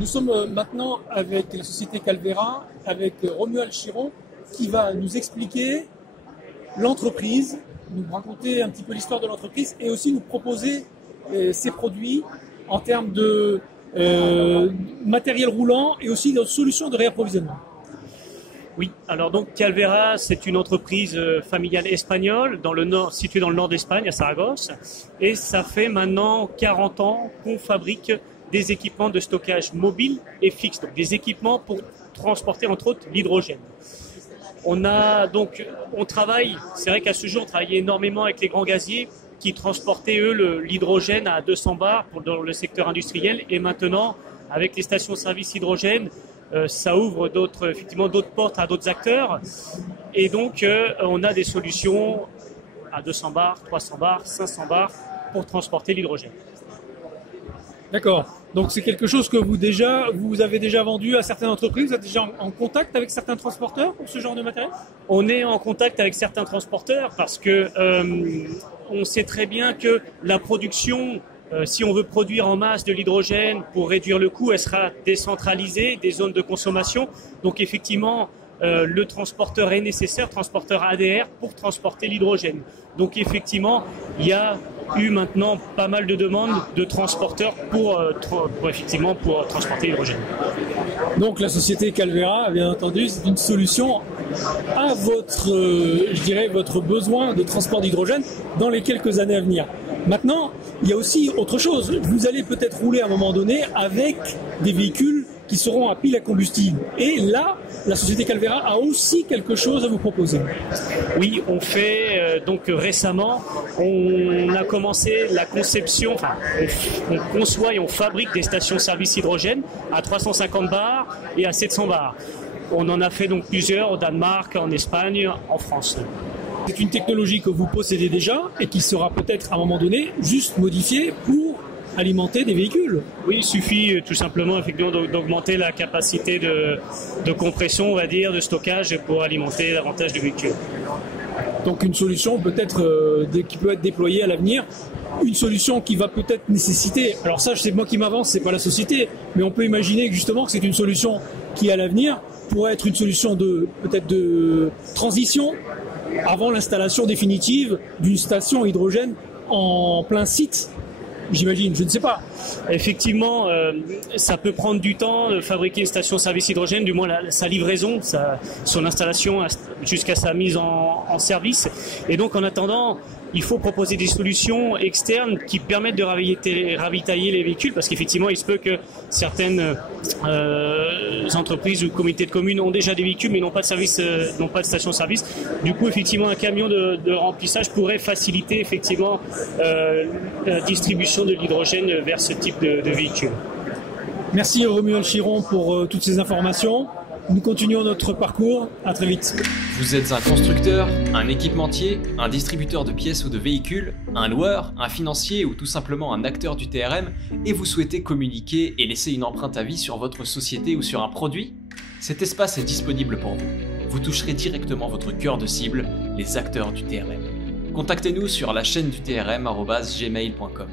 nous sommes maintenant avec la société Calvera, avec Romuald Chiron, qui va nous expliquer l'entreprise, nous raconter un petit peu l'histoire de l'entreprise et aussi nous proposer ses produits en termes de matériel roulant et aussi de solutions de réapprovisionnement. Oui, alors donc Calvera, c'est une entreprise familiale espagnole dans le nord, située dans le nord d'Espagne, à Saragosse. Et ça fait maintenant 40 ans qu'on fabrique des équipements de stockage mobile et fixe, donc des équipements pour transporter entre autres l'hydrogène. On travaille, c'est vrai qu'à ce jour, on travaille énormément avec les grands gaziers qui transportaient eux l'hydrogène à 200 bars dans le secteur industriel. Et maintenant, avec les stations-service hydrogène, ça ouvre effectivement d'autres portes à d'autres acteurs. Et donc, on a des solutions à 200 bars, 300 bars, 500 bars pour transporter l'hydrogène. D'accord. Donc c'est quelque chose que vous avez déjà vendu à certaines entreprises. Vous êtes déjà en contact avec certains transporteurs pour ce genre de matériel? On est en contact avec certains transporteurs parce que on sait très bien que la production, si on veut produire en masse de l'hydrogène pour réduire le coût, elle sera décentralisée des zones de consommation. Donc effectivement, le transporteur est nécessaire, transporteur ADR, pour transporter l'hydrogène. Donc effectivement, il y a eu maintenant pas mal de demandes de transporteurs pour transporter l'hydrogène. Donc la société Calvera, bien entendu, c'est une solution à votre besoin de transport d'hydrogène dans les quelques années à venir. Maintenant, il y a aussi autre chose. Vous allez peut-être rouler à un moment donné avec des véhicules qui seront à pile à combustible. Et là, la société Calvera a aussi quelque chose à vous proposer. Oui, on fait donc récemment, on a commencé la conception, on conçoit et on fabrique des stations-service hydrogène à 350 bars et à 700 bars. On en a fait donc plusieurs au Danemark, en Espagne, en France. C'est une technologie que vous possédez déjà et qui sera peut-être à un moment donné juste modifiée pour alimenter des véhicules. Oui, il suffit tout simplement effectivement d'augmenter la capacité de compression, on va dire, de stockage pour alimenter davantage de véhicules. Donc une solution peut-être qui peut être déployée à l'avenir, une solution qui va peut-être nécessiter, alors ça c'est moi qui m'avance, c'est pas la société, mais on peut imaginer justement que c'est une solution qui à l'avenir pourrait être une solution peut-être de transition avant l'installation définitive d'une station hydrogène en plein site. J'imagine, je ne sais pas. Effectivement, ça peut prendre du temps de fabriquer une station-service hydrogène, du moins sa livraison, son installation jusqu'à sa mise en service. Et donc, en attendant, il faut proposer des solutions externes qui permettent de ravitailler les véhicules, parce qu'effectivement, il se peut que certaines entreprises ou comités de communes ont déjà des véhicules, mais n'ont pas de station-service. Du coup, effectivement, un camion de remplissage pourrait faciliter effectivement la distribution de l'hydrogène vers ce type de véhicule. Merci Romuald Chiron pour toutes ces informations. Nous continuons notre parcours. À très vite. Vous êtes un constructeur, un équipementier, un distributeur de pièces ou de véhicules, un loueur, un financier ou tout simplement un acteur du TRM et vous souhaitez communiquer et laisser une empreinte à vie sur votre société ou sur un produit? Cet espace est disponible pour vous. Vous toucherez directement votre cœur de cible, les acteurs du TRM. Contactez-nous sur la chaîne du TRM@gmail.com.